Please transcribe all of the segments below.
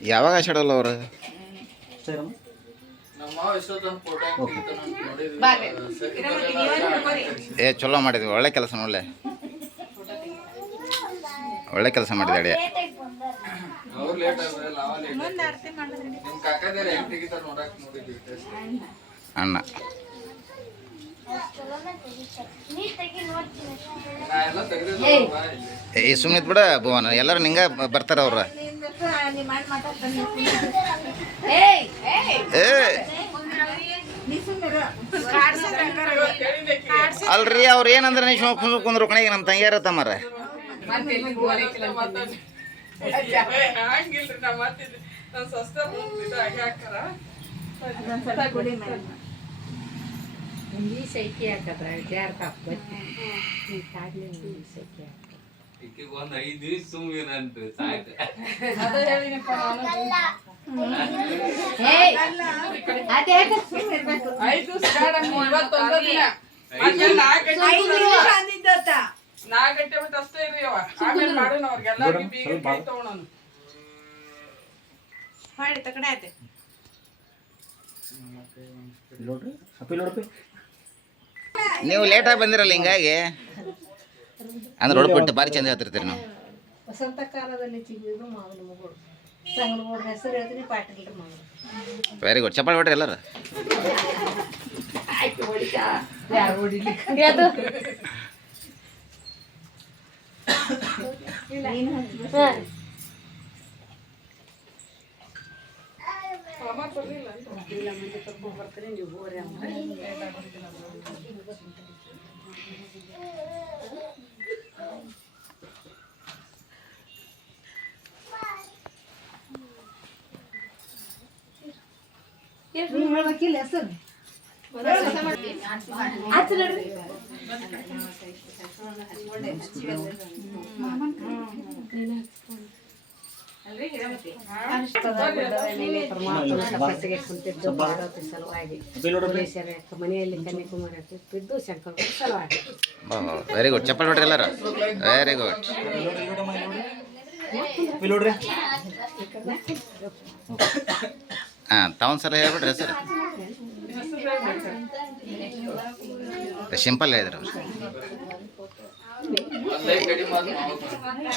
ಯಾವಾಗ ಆಷಾಢಲ್ಲ ಅವ್ರು ಚಲೋ ಮಾಡಿದ್ವಿ, ಒಳ್ಳೆ ಕೆಲಸ ಒಳ್ಳೆ ಕೆಲಸ ಮಾಡಿದೆ ಅಡಿಯ. ಅಣ್ಣ ಈ ಸುಮ್ಮನೆ ಬಿಡ ಭುವನ, ಎಲ್ಲರೂ ನಿಂಗೆ ಬರ್ತಾರೆ ಅವ್ರ. ಅಲ್ರಿ ಅವ್ರು ಏನಂದ್ರೆ ನೀವು ಕುಂದ್ರು ಕಣೆ ನಮ್ಮ ತಂಗಿಯಾರ ತಮ್ಮರ ಸೈಕಿ ಹಾಕದ್ರ ಜಾರ್ ಕಾಪ್ಬತ್ತಿ ಒಂದ್ 5 ದಿವಸ ಸುಮ್ಮಿರಂತ್ರಿ ಸಾಯ್ತು. ನೀವು ಲೇಟಾಗಿ ಬಂದಿರಲ್ಲ, ಹಿಂಗಾಗಿ ಅಂದ್ರೆ ಹೊಡ್ಬಿಟ್ಟು ಭಾರಿ ಚಂದ ಹೇಳ್ತಿರ್ತೀರಿ ನಾವು. ವಸಂತ ಕಾಲದಲ್ಲಿ ಚಿಗುರು ಮಾವಿನ ಮಗಳು ಸಂಗನಗೌಡ್ರ ಹೆಸರು ಹೇಳ್ತೀನಿ, ಪಾಟೀಲ್ರ ಮಗಳು. ವೆರಿ ಗುಡ್, ಚಪ್ಪಾಳೆ ಹೊಡ್ರಿ ಎಲ್ಲರೂ. ಹೇಳ್ಬೇಕಿಲ್ಲ ಹೆಸರು ಮನೆಯಲ್ಲಿ ಕನ್ಯಾಕುಮಾರಿ ಆಗ್ತಿದ್ದು ಶಂಕರ ಸಲುವಾಗಿ. ವೆರಿ ಗುಡ್, ಚಪ್ಪಲ್ ಹೊಡ್ರಿ ಎಲ್ಲರೂ. Very good. ಹಾಂ, ತಾವೊಂದು ಸಲ ಹೇಳ್ಬಿಡ್ರಿ ಹೆಸರು. ಸಿಂಪಲ್ ಹೇಳಿದ್ರು.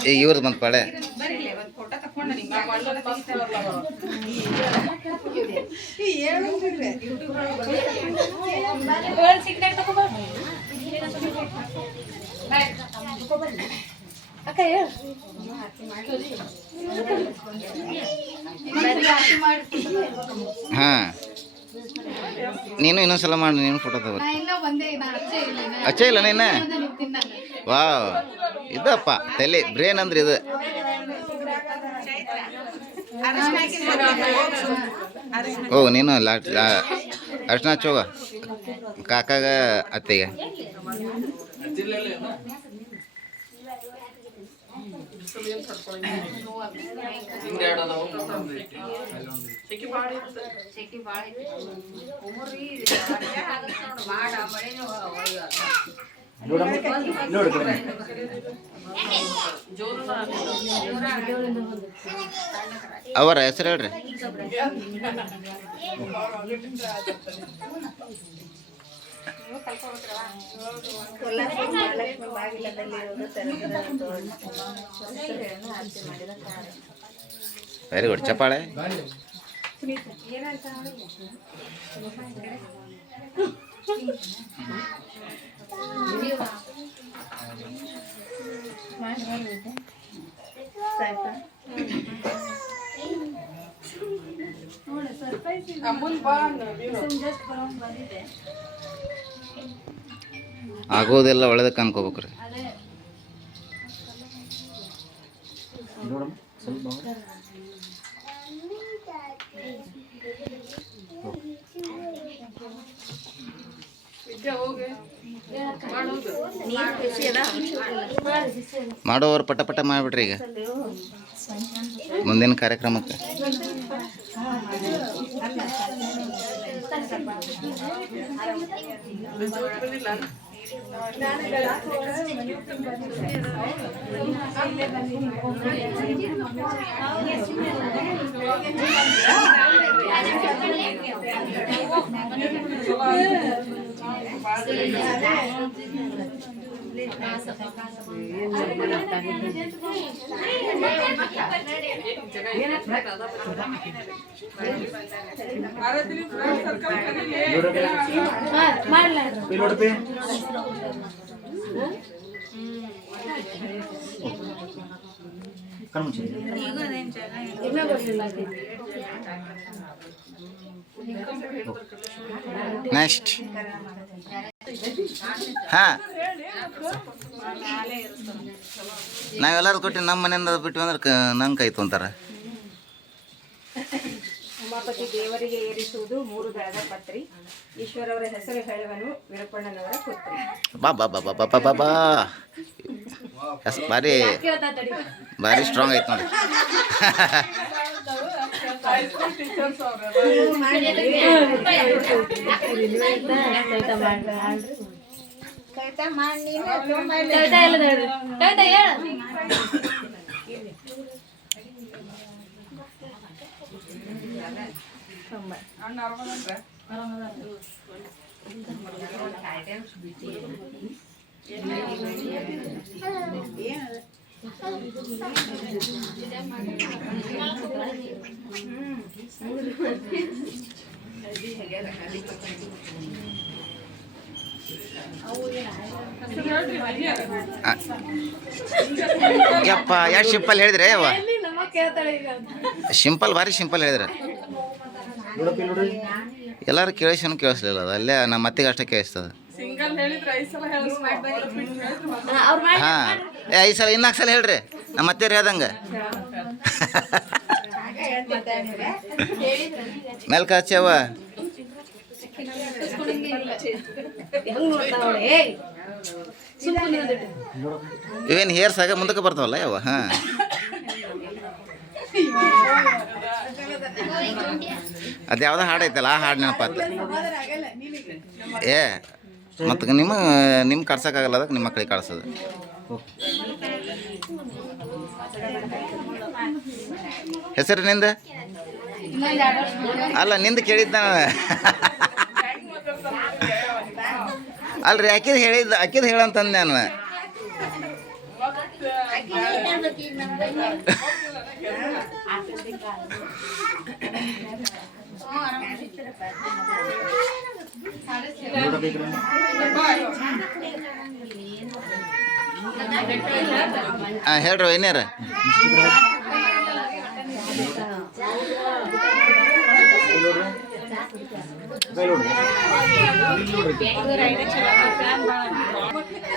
ಈಗ ಇವ್ರದ್ದು ಬಂತು ಪಾಳೆ. ಹಾಂ, ನೀನು ಇನ್ನೊಂದ್ಸಲ ಮಾಡಿ, ನೀನು ಫೋಟೋ ತಗೋ. ಅಚ್ಚೇ ಇಲ್ಲ ನೀನು. ವಾವ್, ಇದಪ್ಪ ತಲೆ ಬ್ರೇನ್ ಅಂದ್ರೆ ಇದು. ಓ, ನೀನು ಅರ್ಶನ ಹಚ್ಚೋಗ ಕಾಕಾಗ ಅತ್ತೆಗೆ. ಅವರ ಹೆಸರು ಹೇಳ್ರಿ. ವೆರಿ ಗುಡ್, ಚಪ್ಪಾಳೆ. ಆಗೋದೆಲ್ಲ ಒಳ್ಳೇದಕ್ಕೆ ಅನ್ಕೋಬೇಕ್ರಿ. ಮಾಡೋರು ಪಟ ಪಟ ಮಾಡಿಬಿಟ್ರಿ ಈಗ ಮುಂದಿನ ಕಾರ್ಯಕ್ರಮಕ್ಕೆ. ನೆಕ್ಸ್ಟ್ ಹಾಂ ನಾವೆಲ್ಲರೂ ಕೊಟ್ಟು ನಮ್ಮ ಮನೆಯಿಂದ ಬಿಟ್ಟು ಅಂದ್ರೆ ನಂಗೆ ಕೈ ತೊಂತಾರೆ. ಉಮಾಪತಿ ದೇವರಿಗೆ ಏರಿಸುವುದು 3 ದಳದ ಪತ್ರಿ. ಈಶ್ವರವರ ಹೆಸರು ಹೇಳುವನು ವೀರಪ್ಪಣ್ಣನವರ ಪುತ್ರಿ. ಬಾ ಬಾ ಬಾ ಬಾ ಬಾ ಬಾ ಬಾ ಬಾ ಭಾರಿ ಭಾರಿ ಸ್ಟ್ರಾಂಗ್ ಐತೆ ನೋಡಿ. ಯಪ್ಪ ಎಷ್ಟು ಸಿಂಪಲ್ ಹೇಳಿದ್ರೆ ಯವ್ವ, ಸಿಂಪಲ್ ಭಾರಿ ಸಿಂಪಲ್ ಹೇಳಿದ್ರೆ ಎಲ್ಲರೂ ಕೇಳಿಸ್ಲಿಲ್ಲ ಅದು ಅಲ್ಲೇ ನಮ್ಮ ಅತ್ತಿಗೆ ಅಷ್ಟೇ ಕೇಳಿಸ್ತದೆ. ಹಾಂ 5 ಸಲ 4 ಸಲ ಹೇಳ್ರಿ ನಮ್ಮ ಅತ್ತೆಯವ್ರು ಹೇಳ್ದಂಗೆ. ಮೆಲ್ಕ ಹಚ್ಚವ್ವ ಇವೇನು ಹೇರ್ಸಾಗ ಮುಂದಕ್ಕೆ ಬರ್ತಾವಲ್ಲ ಯವ್ವ. ಹಾಂ ಅದು ಯಾವುದೋ ಹಾಡು ಐತಲ್ಲ ಆ ಹಾಡು ನೆನಪಾತ. ಮತ್ತು ನಿಮ್ಮ ಕಳ್ಸೋಕ್ಕಾಗಲ್ಲ, ಅದಕ್ಕೆ ನಿಮ್ಮ ಮಕ್ಕಳಿಗೆ ಕಳ್ಸೋದು. ಹೆಸರು ನಿಂದ ಅಲ್ಲ ನಿಂದು ಕೇಳಿದ್ದ ಅಲ್ರಿ ಅಕ್ಕಿದ ಹೇಳಂತಂದು ನಾನು. ಹಾಂ ಹೇಳ್ರಿ ಏನ್ಯಾರ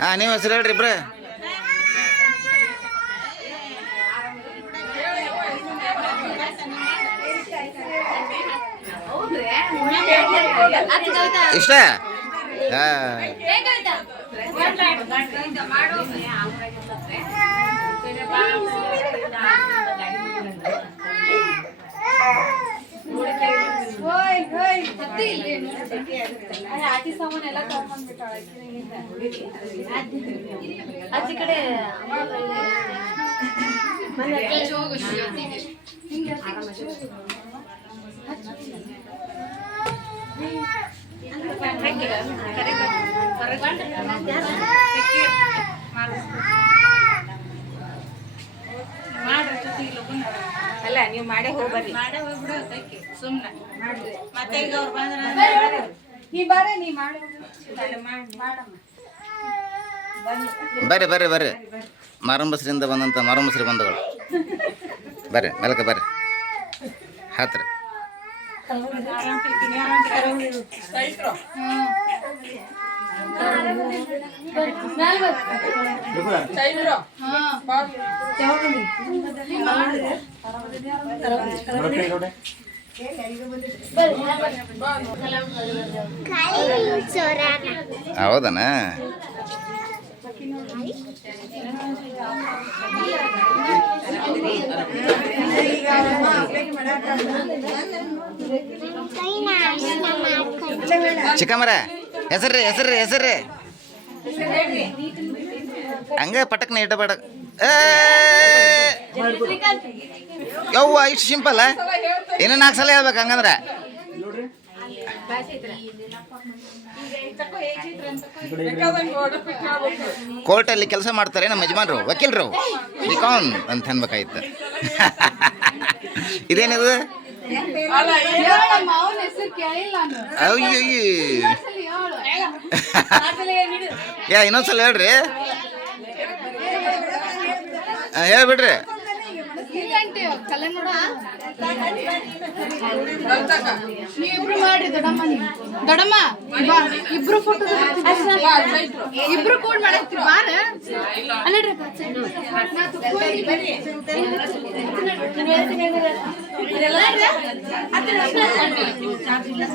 ಹಾಂ ನೀವು ಹೆಸರು ಹೇಳ್ರಿ ಇಬ್ರ. ಇಷ್ಟ ಹಾಂ ಆಚೆ ಕಡೆ ಅಲ್ಲ ನೀವು ಮಾಡೇ ಹೋಗ್ಬರ್ರಿ, ಸುಮ್ಮನೆ ಮತ್ತೆ ಈಗ ಅವ್ರು ಬಂದ್ರೆ ಬರ್ರಿ ಬರ್ರಿ ಬರ್ರಿ ಮಾರಂಬಸ್ರಿಂದ ಬಂದಂಥ ಮಾರಂಬಸ್ರಿ ಬಂದಗಳು ಬರ್ರಿ ಮೆಲಕ ಬರ್ರಿ ಹತ್ರ. ಹೌದನ ಚಿಕ್ಕಮ್ಮರ ಹೆಸರ್ರಿ ಹಂಗ ಪಟಕ್ನ ಇಟ್ಟ ಪಟಕ್ ಯವ್ವ ಇಷ್ಟು ಸಿಂಪಲ್ ಇನ್ನು 4 ಸಲ ಹೇಳ್ಬೇಕು ಹಂಗಂದ್ರೆ. ಕೋರ್ಟಲ್ಲಿ ಕೆಲಸ ಮಾಡ್ತಾರೆ ನಮ್ಮ ಯಜಮಾನ್ರು, ವಕೀಲರು, ನಿಕಾನ್ ಅಂತ ಅನ್ಬೇಕಾಯ್ತು. ಇದೇನಿದು? ಅಯ್ಯೋ ಇನ್ನೊಂದ್ಸಲ ಹೇಳ್ರಿ, ಹೇಳ್ಬಿಡ್ರಿ. ನೀವಿಬ್ರು ಮಾಡಿ ದೊಡ್ಡಮ್ಮ, ದೊಡ್ಡಮ್ಮ ಇಬ್ರು ಫೋಟೋ ಇಬ್ರು ಕೂಡ ಮಾಡತ್ತೀರಿ ಬಾರ ಅಲ್ಲಡ್ರಿ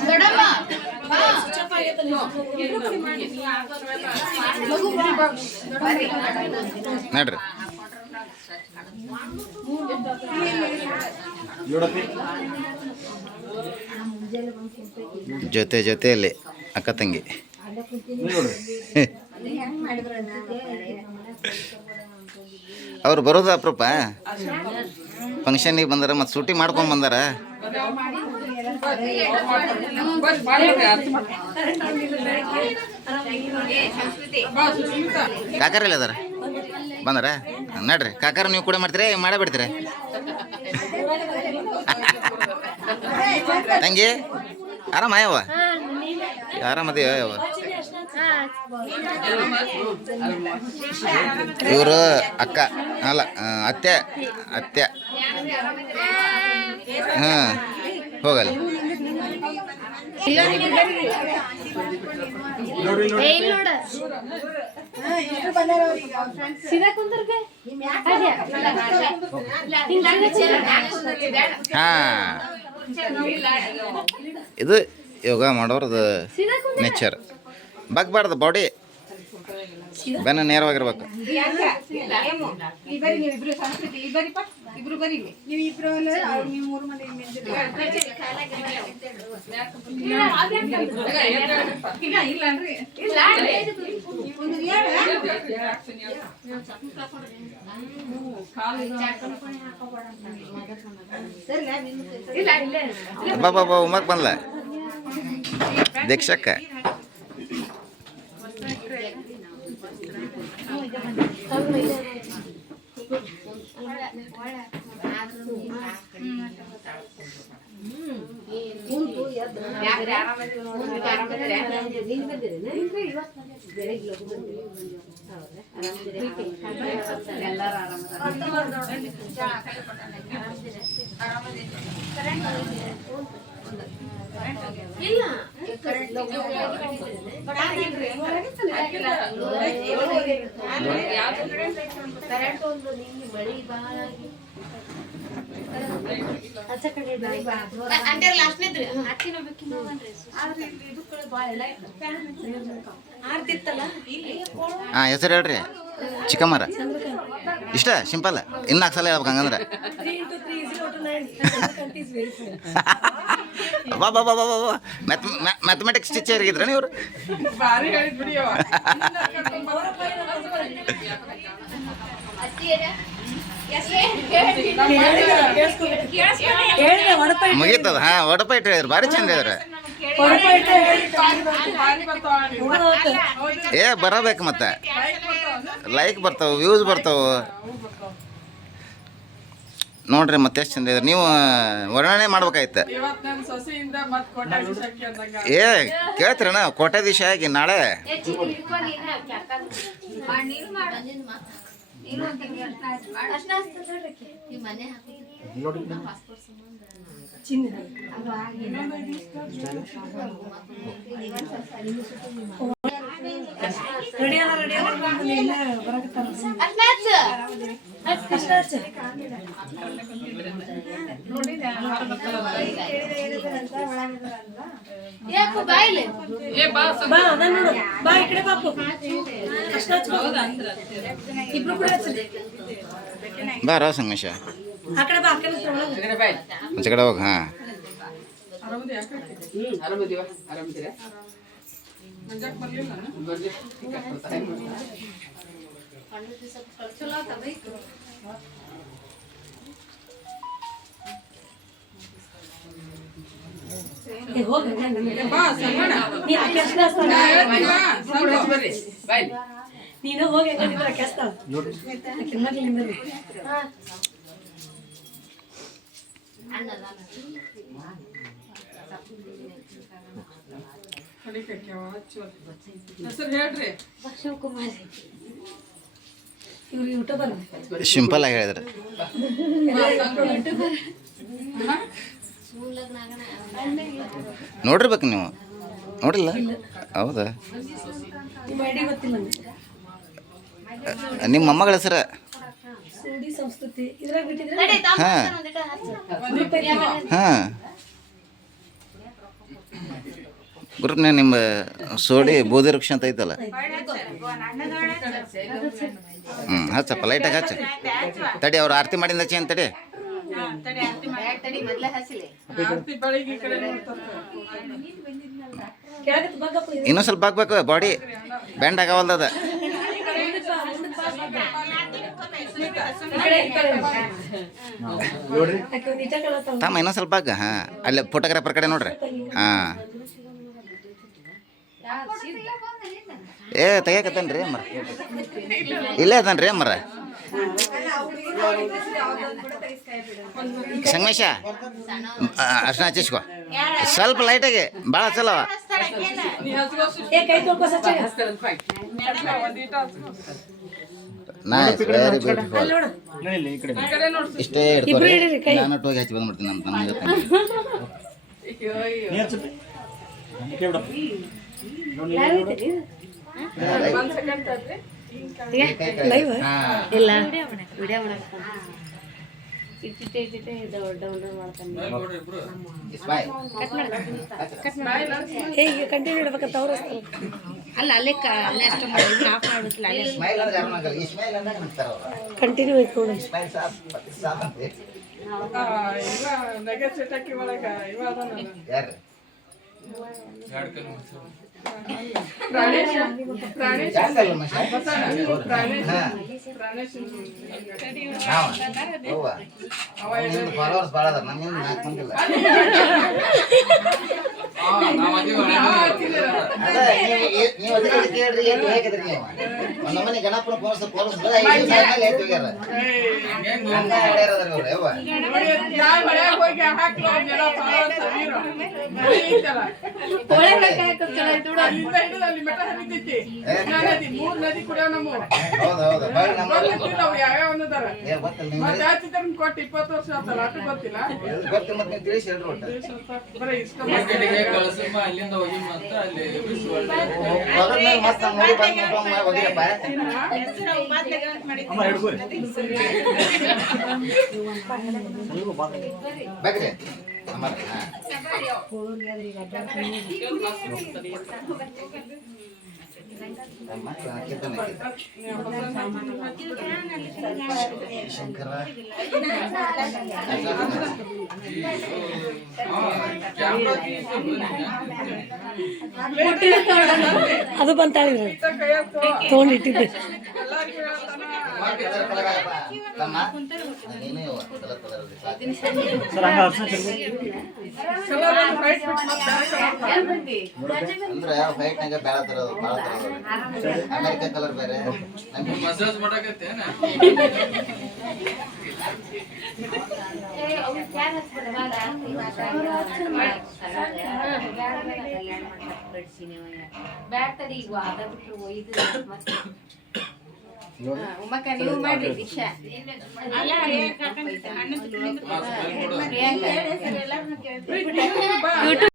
ದೊಡ್ಡಮ್ಮ ನೋಡ್ರಿ ಜೊತೆಯಲ್ಲಿ ಅಕ್ಕ ತಂಗಿ. ಅವ್ರು ಬರೋದು ಅಪ್ರೂಪ, ಫಂಕ್ಷನಿಗೆ ಬಂದಾರ ಮತ್ತು ಶೂಟಿಂಗ್ ಮಾಡ್ಕೊಂಡು ಬಂದಾರ. ಕಾಕರೆಲ್ಲ ಅದಾರ ಬಂದಾರ ನಡ್ರಿ. ಕಾಕಾರ ನೀವು ಕೂಡ ಮಾಡ್ತೀರಿ, ಮಾಡೇ ಬಿಡ್ತೀರ ತಂಗಿ? ಆರಾಮ ಯವ್ವ? ಆರಾಮದೇ ಯವ್ವ? ಇವರು ಅಕ್ಕ ಅಲ್ಲ ಅತ್ತೆ. ಹಾಂ ಹೋಗಲ್ಲ. ಹಾಂ ಇದು ಯೋಗ ಮಾಡೋರ್ದು ನೇಚರ್. ಬಗ್ಬಾರ್ದು ಬಾಡಿ, ಬೆನ್ನ ನೇರವಾಗಿರ್ಬೇಕು. ಬಾಬಾ ಉಮ್ಮಕ್ ಬಂದ್ಲ ದೀಕ್ಷಕ್ಕ. ಹಾಂ ಹೆಸರು ಹೇಳ್ರಿ. ಚಿಕ್ಕಮ್ಮರ ಇಷ್ಟ ಸಿಂಪಲ್. ಇನ್ನು 4 ಸಲ ಹೇಳ್ಬೇಕು ಹಂಗಂದ್ರೆ. ಬಾ ಬಾ ಬಾ ಬಾ ಬಾ ಮ್ಯಾಥಮೆಟಿಕ್ಸ್ ಟೀಚರ್ ಆಗಿದ್ರ ನೀವು? ಮುಗೀತದ. ಹಾಂ ಒಡಪಾಯ್ಟ್ ಹೇಳಿದ್ರು, ಭಾರಿ ಚಂದ ಹೇಳಿದ್ರೆ. ಏ ಬರಬೇಕು ಮತ್ತೆ, ಲೈಕ್ ಬರ್ತಾವೆ, ವ್ಯೂಸ್ ಬರ್ತಾವೆ ನೋಡ್ರಿ. ಮತ್ತೆ ಎಷ್ಟು ಚಂದ ಇದ್ರೆ ನೀವು ವರ್ಣನೆ ಮಾಡ್ಬೇಕಾಯ್ತು. ಏ ಕೇಳ್ತೀರಣ್ಣ, ಕೋಟ್ಯಾಧೀಶ ಆಗಿ ನಾಳೆ ಬಾರ ಸಂಗಮೇಶ ಆಚೆ ಕಡೆ ಹೋಗಿ. ಹಾಂ ನೀನು ಹೋಗಿ ಕೆಸ್ತ ಹೆಸರು ಹೇಳ್ರಿ. ಇವ್ರು ಯೂಟ್ಯೂಬರ್ ಸಿಂಪಲ್ ಆಗಿ ಹೇಳಿದ್ರೆ ನೋಡಿರ್ಬೇಕು ನೀವು ನೋಡಿಲ್ಲ ಹೌದಾ ನಿಮ್ಮ ಐಡಿ ಗೊತ್ತಿಲ್ಲ ನಿಮ್ಮ ಮೊಮ್ಮಗಳ ಹೆಸರು ಸುಡಿ ಸಂಸ್ಕೃತಿ ಇದ್ರಾಗ ಬಿಟ್ಟಿದ್ರೆ ಹಾಂ ಹಾಂ ಗ್ರೂಪ್ನಾಗ ನಿಮ್ಮ ಸೋಡಿ ಬೋಧಿ ವೃಕ್ಷ ಅಂತ ಐತಲ್ಲ ಹಚ್ಚಪ್ಪ ಲೈಟಾಗಿ ಹಚ್ಚ ತಡಿ ಅವ್ರು ಆರತಿ ಮಾಡಿಂದ ಹಚ್ಚಿ ಅಂತ ತಡಿ ಆರ್ತಿ ಬೆಳಿಗ್ಗೆ ಈ ಕಡೆ ನೋಡ್ತಾರೆ. ಕೆಳಗತ್ತು ಬಗ್ಗಪ್ಪ ಇನ್ನೂ ಸ್ವಲ್ಪ ಹಾಕ್ಬೇಕು ಬಾಡಿ ಬ್ಯಾಂಡ್ ಆಗವಲ್ದದ ತಮ್ಮ ಇನ್ನೊಂದು ಸ್ವಲ್ಪ ಹಾಕ ಹಾಂ ಅಲ್ಲೇ ಫೋಟೋಗ್ರಾಫರ್ ಕಡೆ ನೋಡ್ರಿ ಹಾಂ ಏ ತೆಗಿಯಕತ್ತೇನ್ರಿ ಅಮ್ಮರ ಇಲ್ಲೇ ಅದನ್ರಿ ಅಮ್ಮರ ಸಂಗಮೇಶ ಅರ್ಶನ ಹಚ್ಚಿಸ್ಕೊ ಸ್ವಲ್ಪ ಲೈಟಾಗಿ ಭಾಳ ಹಚ್ಚಲ್ಲವ ನೀ ಹಚ್ಕೋ ಏ ಕೈ ತೊಳ್ಕೊ ಸಚ್ಚ ಒಂದೀಟ ಹಚ್ಕೋ. ನೈಸ್ ವೆರಿ ಬ್ಯೂಟಿಫುಲ್ ನೋಡು ಈ ಕಡೆ ನೋಡ್ಸಿ. ಇಷ್ಟೇ ಇಟ್ಕೊರಿ ನಾನು ಟೋಗಿ ಹಚ್ಚಿ ಬಂದ್ಬಿಡ್ತೀನಿ ನಮ್ಮ ತಮ್ಮ ಒಂದ್ ಸೆಕೆಂಡ್ ತಡ್ರಿ. ಲೈವ್ ಇಲ್ಲ ವಿಡಿಯೋ ಮಾಡಕ್ಕೆ ಇಟ್ಟಿಟ್ಟೆ ಡೌನ್ಲೋಡ್ ಮಾಡ್ತಾನೆ ಏ ಈಗ ಕಂಟಿನ್ಯೂ ಇಡ್ಬೇಕಂತ ಅವ್ರು ಅಲ್ಲ ಅಲ್ಲೇ ಅಲ್ಲೇ ಅಷ್ಟೇ ಮಾಡಿ ಆಫ್ ಮಾಡ್ಬಿಟ್ಟಿಲ್ಲ ಅಲ್ಲೇ ಕಂಟಿನ್ಯೂ ಐತೆ ನೋಡಿ ಇವ ನೆಗೆ ಚಟಾಕಿ ಒಳಗ ಇವ ಅದಾನಲ್ಲ. ಪ್ರಾಣೇಶ ಪ್ರಾಣೇಶ ಫಾಲೋವರ್ಸ್ ಭಾಳ ಅದಾರ ನಮ್ಮಿಂದ 4 ಮಂದಿ ಇಲ್ಲ ನೀವು ಅದಕ್ಕೆ ಕೇಳ್ರಿ ಏನು ಹೇಗಿದ್ರಿ ನೀವು ಒಂದು ಮನೆ ಗಣಪನ ಪೋಲಿಸ್ ಹೋಗಿ ಹಾಕ್ಲೋ ಅವನ್ನೆಲ್ಲ followers ಅದಿರು. ಮಳೆ ಐತಲ್ಲ. ಅಲ್ಲಿಂದ ಹಿಡಿದು ಅಲ್ಲಿ ಮಠ ಹರಿತೈತಿ. ಕೃಷ್ಣಾ ನದಿ 3 ನದಿ ಕುಡಿಯೋ ನಮ್ಮ ಹೌದು ಹೌದು ಭಾಳ ನಮ್ಮ ಗೊತ್ತಿಲ್ಲ ಅವು ಯಾವ್ಯಾವ ಅನ್ನೋದಾರ. ಗೊತ್ತಿಲ್ಲ ಮತ್ತೆ ಆಚಿತರನ್ ಕೊಟ್ಟು 20 ವರ್ಷ ಆತಲ್ಲ ಅಷ್ಟು ಗೊತ್ತಿಲ್ಲ. ಗೊತ್ತಿಲ್ಲ ಮತ್ತೆ ನೀವು ತಿಳಿಸಿ ಹೇಳ್ರಿ ಒಟ್ಟು ಬರೀ ಇಷ್ಟ ಕಳಿಸಮ್ಮ ಅಲ್ಲಿಂದ ಹೋಗಿ ಮತ್ತೆ ಅಲ್ಲಿ ಮಸ್ತ್ ನೋಡಿ ಬಂದು ಹೋಗಿರಪ್ಪ ಬೇಕ್ರಿ ಶಂಕರ ಅದು ಬಂತಾಳಿದ್ರು ತೊಗೊಂಡಿಟ್ಟಿದ್ದೆ ಅಂದ್ರೆ ಫೈಟ್ನಾಗ ಬೇಡ ತರೋದು ಭಾಳ ತರೋದು ಅಮೆರಿಕನ್ ಕಲರ್ ಬೇರೆ ಮಸಾಜ್ ಮಾಡಕತ್ತೇನ ಉಮ್ಮಕ್ಕ ನೀವು ಮಾಡ್ರಿ ದಿಶಾ ಪ್ರಿಯಾಂಕ